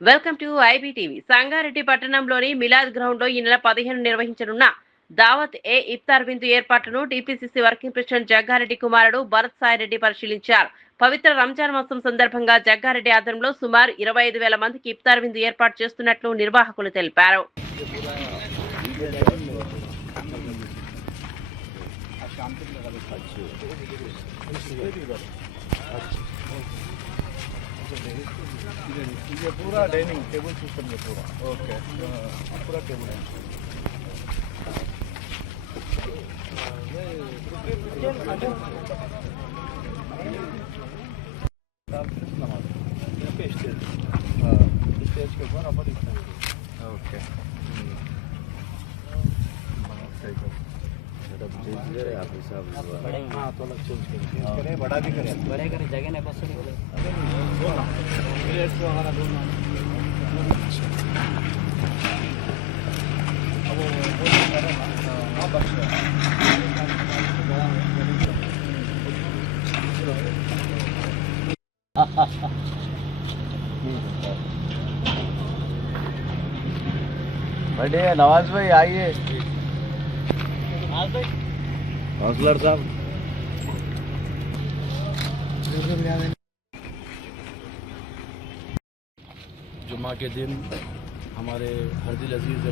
Welcome to IBTV. Sangareddy పట్టణంలోని Milad ground లో ఈ నెల 15 నిర్వహించనున్న దావత్ ఏ ఇఫ్తార్ విందు ఏర్పాట్లను టీపీసీసీ వర్కింగ్ ప్రెసిడెంట్ జగ్గారెడ్డి కుమారుడు భరత్ సాయి రెడ్డి పరిశీలించారు. పవిత్ర రంజాన్ మాసం సందర్భంగా జగ్గారెడ్డి ఆధ్వర్యంలో సుమారు 25,000 మందికి ఇఫ్తార్ విందు ఏర్పాటు చేస్తున్నట్లు నిర్వాహకులు తెలిపారు. ये पूरा डाइनिंग टेबल सिस्टम है पूरा। ओके, पूरा टेबल है। स्टेज के ऊपर अपन ओके हाँ तो अलग चेंज करें, बड़ा भी करें, बड़े करें, जगह नहीं बस वगैरह दोनों बड़े नवाज भाई आइए। काउंसलर साहब जुम्मा के दिन हमारे हरदिल अजीज़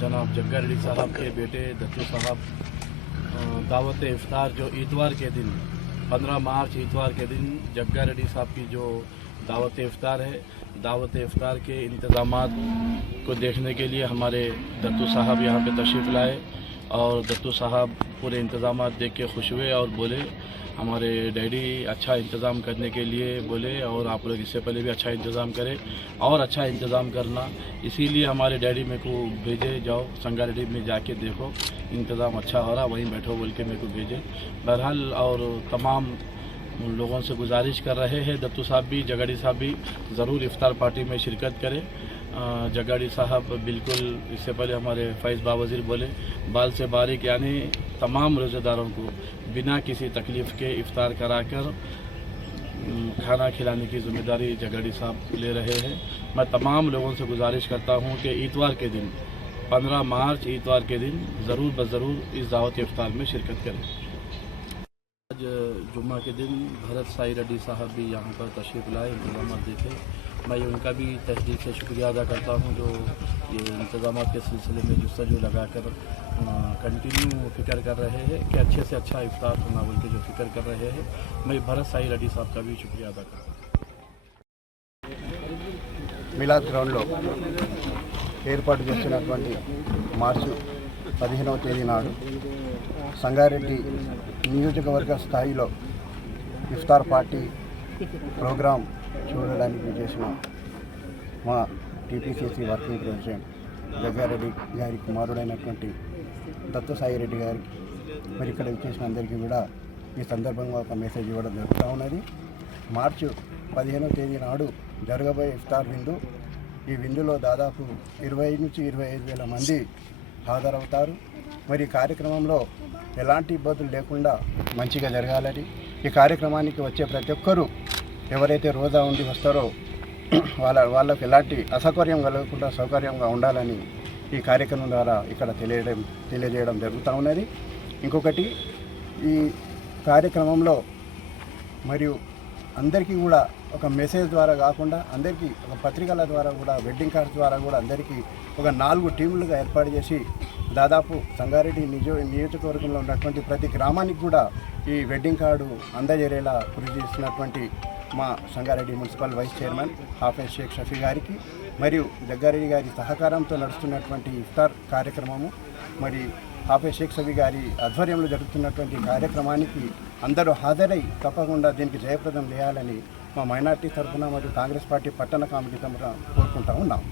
जनाब जग्गारेड्डी साहब के बेटे दत्तू साहब दावत इफ्तार जो इतवार के दिन 15 मार्च इतवार के दिन जग्गारेड्डी साहब की जो दावत इफ्तार है, दावत इफ्तार के इंतज़ामात को देखने के लिए हमारे दत्तू साहब यहाँ पे तशरीफ़ लाए और दत्तू साहब पूरे इंतज़ामात देख के खुश हुए और बोले हमारे डैडी अच्छा इंतज़ाम करने के लिए बोले और आप लोग इससे पहले भी अच्छा इंतज़ाम करें और अच्छा इंतज़ाम करना, इसीलिए हमारे डैडी मेरे को भेजे जाओ संगारेड्डी में जाके देखो इंतज़ाम अच्छा हो रहा, वहीं बैठो बोल के मेरे को भेजे। बहरहाल और तमाम लोगों से गुजारिश कर रहे हैं दत्तू साहब भी जगाड़ी साहब भी ज़रूर इफ्तार पार्टी में शिरकत करें। जगाड़ी साहब बिल्कुल इससे पहले हमारे फैज़ बावज़ीर बोले बाल से बारीक यानी तमाम रोज़ेदारों को बिना किसी तकलीफ़ के इफ्तार कराकर खाना खिलाने की ज़िम्मेदारी जगाड़ी साहब ले रहे हैं। मैं तमाम लोगों से गुजारिश करता हूं कि इतवार के दिन 15 मार्च इतवार के दिन ज़रूर बज़रूर इस दावत इफ्तार में शिरकत करें। आज जुम्मा के दिन भरत साई रेड्डी साहब भी यहाँ पर तशरीफ़ लाए, इंतज़ाम देखे। मैं उनका भी तहदील से शुक्रिया अदा करता हूँ जो ये इंतज़ाम के सिलसिले में जुस्तजू लगाकर कंटिन्यू फ़िक्र कर रहे हैं कि अच्छे से अच्छा इफ्तार होना बोल के जो फ़िक्र कर रहे हैं। मैं भरत साई रेड्डी साहब का भी शुक्रिया अदा करता हूँ। మిలాద్ గ్రౌండ్లో ఏర్పాటు చేసినటువంటి మార్చి 15వ తేదీ నాడు సంగారెడ్డి నియోజకవర్గ స్థాయిలో ఇఫ్తార్ పార్టీ ప్రోగ్రాం చూడడానికి చేసిన మా టీపీసీసీ వర్కింగ్ ప్రెసిడెంట్ జగ్గారెడ్డి గారి కుమారుడైనటువంటి దత్తు సాయి రెడ్డి గారికి మరి ఇక్కడ ఇచ్చేసిన అందరికీ కూడా ఈ సందర్భంగా ఒక మెసేజ్ ఇవ్వడం జరుగుతూ ఉన్నది. మార్చి 15వ తేదీ నాడు జరగబోయే ఇఫ్తార్ విందు, ఈ విందులో దాదాపు 20 నుంచి 25,000 మంది హాజరవుతారు. మరి ఈ కార్యక్రమంలో ఎలాంటి ఇబ్బందులు లేకుండా మంచిగా జరగాలని, ఈ కార్యక్రమానికి వచ్చే ప్రతి ఒక్కరూ ఎవరైతే రోజా ఉండి వస్తారో వాళ్ళకు ఎలాంటి అసౌకర్యం కలగకుండా సౌకర్యంగా ఉండాలని ఈ కార్యక్రమం ద్వారా ఇక్కడ తెలియజేయడం జరుగుతూ ఉన్నది. ఇంకొకటి ఈ కార్యక్రమంలో మరియు అందరికీ కూడా ఒక మెసేజ్ ద్వారా కాకుండా అందరికీ ఒక పత్రికల ద్వారా కూడా వెడ్డింగ్ కార్డ్స్ ద్వారా కూడా అందరికీ ఒక 4 టీములుగా ఏర్పాటు చేసి దాదాపు సంగారెడ్డి నియోజకవర్గంలో ఉన్నటువంటి ప్రతి గ్రామానికి కూడా ఈ వెడ్డింగ్ కార్డు అందజేరేలా కృషి చేస్తున్నటువంటి మా Sangareddy municipal vice chairman Hafez Sheikh Shafi గారికి మరియు జగ్గారెడ్డి గారి సహకారంతో నడుస్తున్నటువంటి ఇఫ్తార్ కార్యక్రమము మరి హాఫెజ్ షేక్ షఫీ గారి ఆధ్వర్యంలో జరుగుతున్నటువంటి కార్యక్రమానికి అందరూ హాజరై తప్పకుండా దీనికి జయప్రదం చేయాలని మా మైనార్టీ తరఫున మరియు కాంగ్రెస్ పార్టీ పట్టణ కమిటీ తరఫున కోరుకుంటా ఉన్నాం.